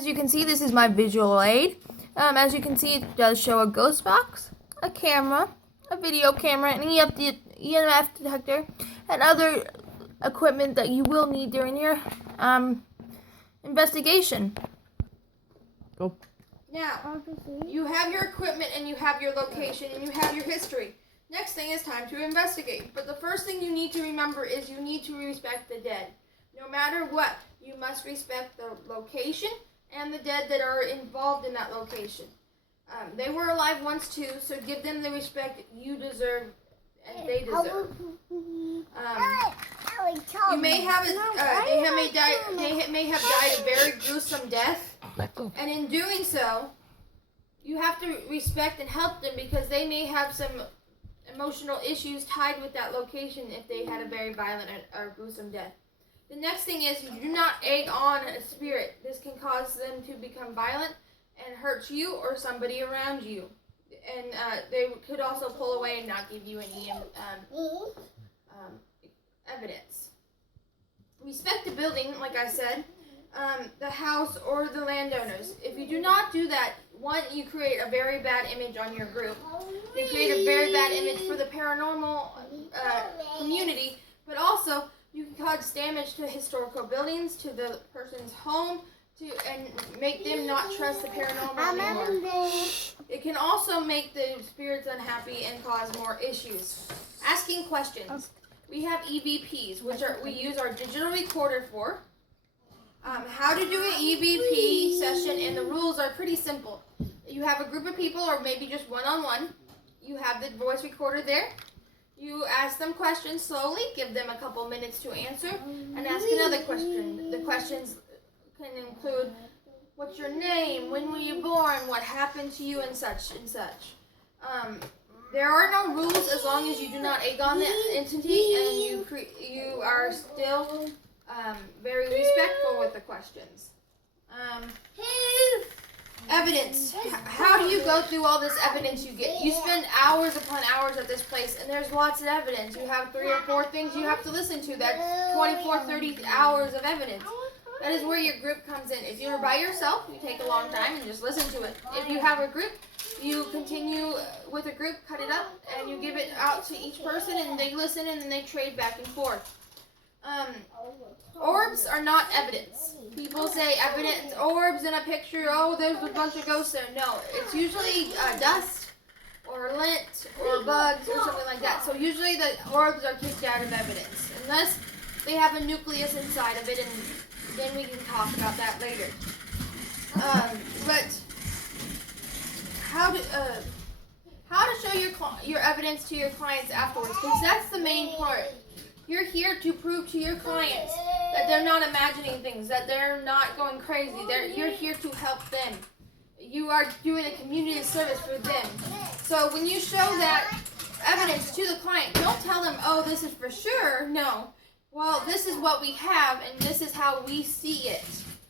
As you can see, this is my visual aid. As you can see, it does show a ghost box, a camera, a video camera, an EMF detector, and other equipment that you will need during your investigation. Go. Now, you have your equipment and you have your location and you have your history. Next thing is time to investigate. But the first thing you need to remember is you need to respect the dead. No matter what, you must respect the location and the dead that are involved in that location. They were alive once too, so give them the respect you deserve and they deserve. You may have they may have died a very gruesome death, and in doing so, you have to respect and help them because they may have some emotional issues tied with that location if they had a very violent or gruesome death. The next thing is you do not egg on a spirit. This can cause them to become violent and hurt you or somebody around you. And they could also pull away and not give you any evidence. Respect the building, like I said, the house or the landowners. If you do not do that, one, you create a very bad image on your group. You create a very bad image for the paranormal community, but also you can cause damage to historical buildings, to the person's home, and make them not trust the paranormal anymore. It can also make the spirits unhappy and cause more issues. Asking questions. We have EVPs, which we use our digital recorder for. How to do an EVP session, and the rules are pretty simple. You have a group of people, or maybe just one-on-one. You have the voice recorder there. You ask them questions slowly, give them a couple minutes to answer, and ask another question. The questions can include, what's your name, when were you born, what happened to you, and such and such. There are no rules as long as you do not egg on the entity and you are still very respectful with the questions. Evidence. How do you go through all this evidence you get? You spend hours upon hours at this place, and there's lots of evidence. You have 3 or 4 things you have to listen to. That's 24, 30 hours of evidence. That is where your group comes in. If you're by yourself, you take a long time and just listen to it. If you have a group, you continue with a group, cut it up, and you give it out to each person, and they listen, and then they trade back and forth. Orbs are not evidence. People say evidence, orbs in a picture, oh, there's a bunch of ghosts there. No, it's usually dust or lint or bugs or something like that. So usually the orbs are kicked out of evidence, unless they have a nucleus inside of it, and then we can talk about that later. But how to show your evidence to your clients afterwards, because that's the main part. You're here to prove to your clients that they're not imagining things, that they're not going crazy. You're here to help them. You are doing a community service for them. So when you show that evidence to the client, don't tell them, oh, this is for sure. No. Well, this is what we have, and this is how we see it.